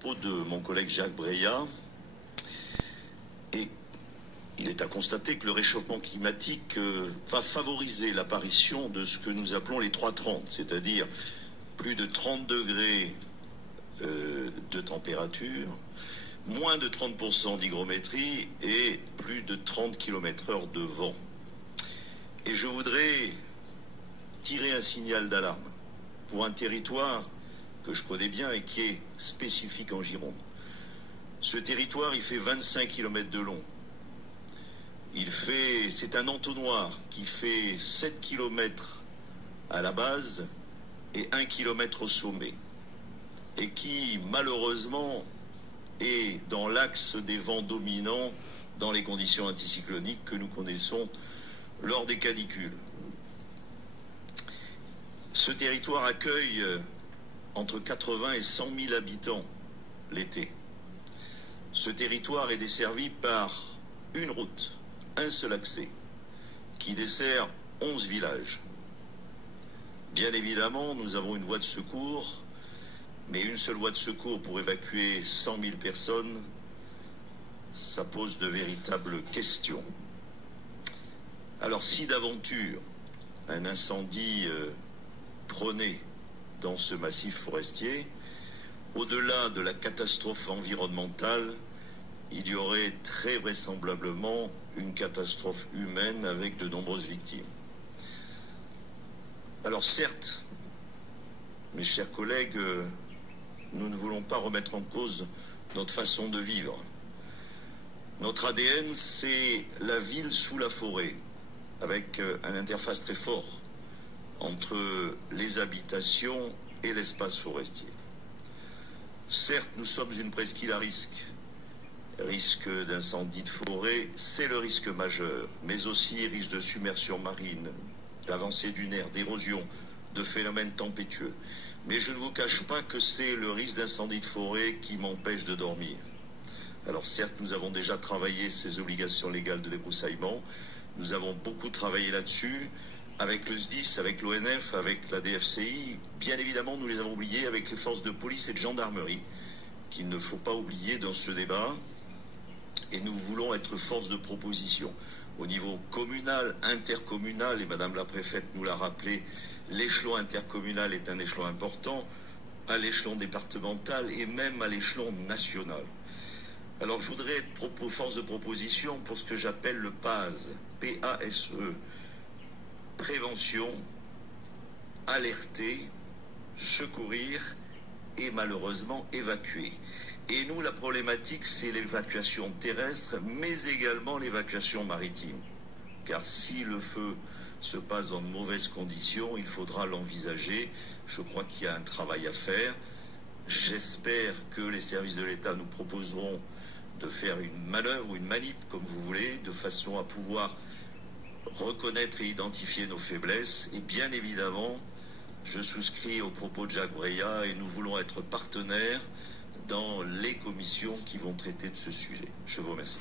propos de mon collègue Jacques Breillat. Et il est à constater que le réchauffement climatique va favoriser l'apparition de ce que nous appelons les 3,30, c'est-à-dire plus de 30 degrés de température, moins de 30% d'hygrométrie et plus de 30 km/h de vent. Et je voudrais tirer un signal d'alarme pour un territoire que je connais bien et qui est spécifique en Gironde. Ce territoire, il fait 25 km de long. C'est un entonnoir qui fait 7 km à la base et 1 km au sommet. Et qui, malheureusement, est dans l'axe des vents dominants dans les conditions anticycloniques que nous connaissons lors des canicules. Ce territoire accueille entre 80 et 100 000 habitants l'été. Ce territoire est desservi par une route, un seul accès, qui dessert 11 villages. Bien évidemment, nous avons une voie de secours, mais une seule voie de secours pour évacuer 100 000 personnes, ça pose de véritables questions. Alors si d'aventure un incendie prenait dans ce massif forestier, au-delà de la catastrophe environnementale, il y aurait très vraisemblablement une catastrophe humaine avec de nombreuses victimes. Alors certes, mes chers collègues, nous ne voulons pas remettre en cause notre façon de vivre. Notre ADN, c'est la ville sous la forêt, avec un interface très fort entre les habitations et l'espace forestier. Certes, nous sommes une presqu'île à risque. Risque d'incendie de forêt, c'est le risque majeur, mais aussi risque de submersion marine, d'avancée dunaire, d'érosion, de phénomènes tempétueux. Mais je ne vous cache pas que c'est le risque d'incendie de forêt qui m'empêche de dormir. Alors certes, nous avons déjà travaillé ces obligations légales de débroussaillement. Nous avons beaucoup travaillé là-dessus, avec le SDIS, avec l'ONF, avec la DFCI. Bien évidemment, nous les avons oubliés avec les forces de police et de gendarmerie, qu'il ne faut pas oublier dans ce débat. Et nous voulons être force de proposition. Au niveau communal, intercommunal, et Madame la Préfète nous l'a rappelé, l'échelon intercommunal est un échelon important, à l'échelon départemental et même à l'échelon national. Alors je voudrais être force de proposition pour ce que j'appelle le PASE, P-A-S-E, prévention, alerter, secourir et malheureusement évacuer. Et nous, la problématique, c'est l'évacuation terrestre, mais également l'évacuation maritime. Car si le feu se passe dans de mauvaises conditions, il faudra l'envisager. Je crois qu'il y a un travail à faire. J'espère que les services de l'État nous proposeront de faire une manœuvre ou une manip, comme vous voulez, de façon à pouvoir reconnaître et identifier nos faiblesses. Et bien évidemment, je souscris aux propos de Jacques Breillat et nous voulons être partenaires dans les commissions qui vont traiter de ce sujet. Je vous remercie.